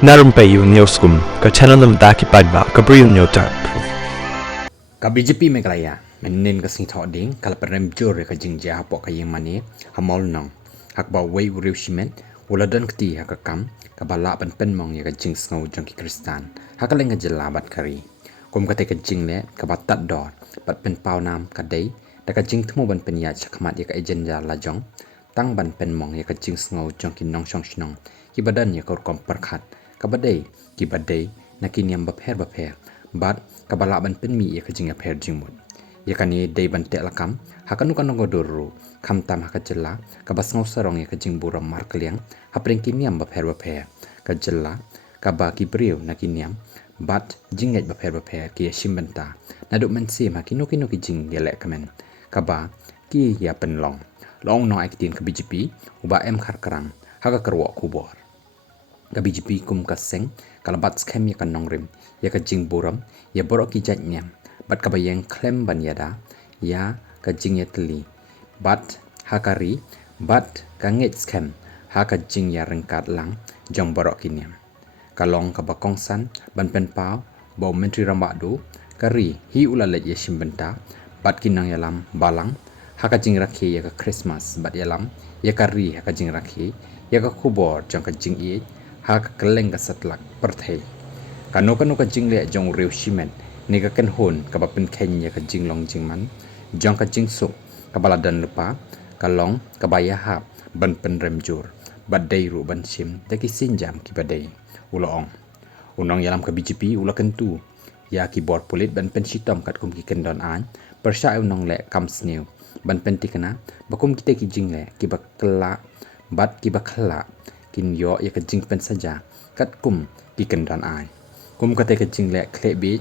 narum payu neoskum ka chananam daki padba ka briu neotar ka BJP Meghalaya menin ka sing tho ding kala perem jor ka jingja po ka yeng mani hamol nong hak ba wei uriu shimen uladan kti hak kam ka bala ban pen mong ya ka jing sngo jong ki kristan hak lenga jela bat kari kum ka te ka jing le ka bat tat dot bat pen pau nam ka dei da ka jing thmu ban pen ya chakmat ya ka ejen ya la jong tang ban pen mong ya ka jing sngo jong ki nong shong shnong ki badan ya ka kom perkhat ka badai ki badai nakiniam ba pher bat kabala ban pen mi ya ka jing ya pher jingmut ya kani dei ban te lakam hakanu kan ngo doru kham tam haka jella ka basngau sarong ya ka jing buram mar kliang hapreng kiniam ba pher ka jella ka ba ki breu nakiniam bat jinget ba pher ki shimbanta naduk men sim hakino ki jing ya lek kamen ka ba ki ya pen long no aitin ka BJP uba em khar karang haka karwa kubor ka BJP kum ka seng kalabat scam ya kan nongrim ya ka jing buram ya borok ki jat nyam bat ka bayang klem ban yada ya ka jing ya teli bat hakari bat ka nget scam ha ka jing ya rengkat lang jong borok ki nyam kalong ka bakong san ban pen pau bo menteri rambadu kari hi ulalet ya shimbenta bat kinang yalam balang ha ka jing rakhi ya ka Christmas bat yalam ya kari ha ka jing rakhi ya ka kubor jong ka jing i ha ka keleng ka satlak perthei kanu ka jing le jong riu shimen ni ka ken hon ka ba pen ken ya ka jing long jing man jong ka jing suk ka baladan lupa ka long ka baya hap ban pen rem jur badai ru ban shim de ki sinjam ki badai ulong unong yalam ka BJP ula kentu ya ki bor pulit ban pen sitom kat kum ki ken don an persha unong le kam sneu ban pen tikana bakum kite ki jing le ki bakla bat ki bakla kin yo ya ka jing pen saja kat kum ki ken don ai kum ka te ka jing le khle bi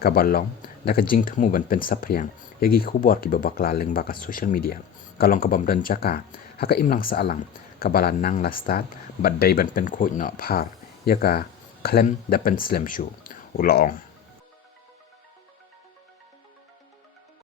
ka balong da ka jing thmu ban pen sapriang ya gi khubor ki babakla leng ba ka social media kalong ka bam dan chaka ha ka imlang sa alang ka balan nang la start bat dai ban pen khoj no phar ya ka klem da pen slam shu ulong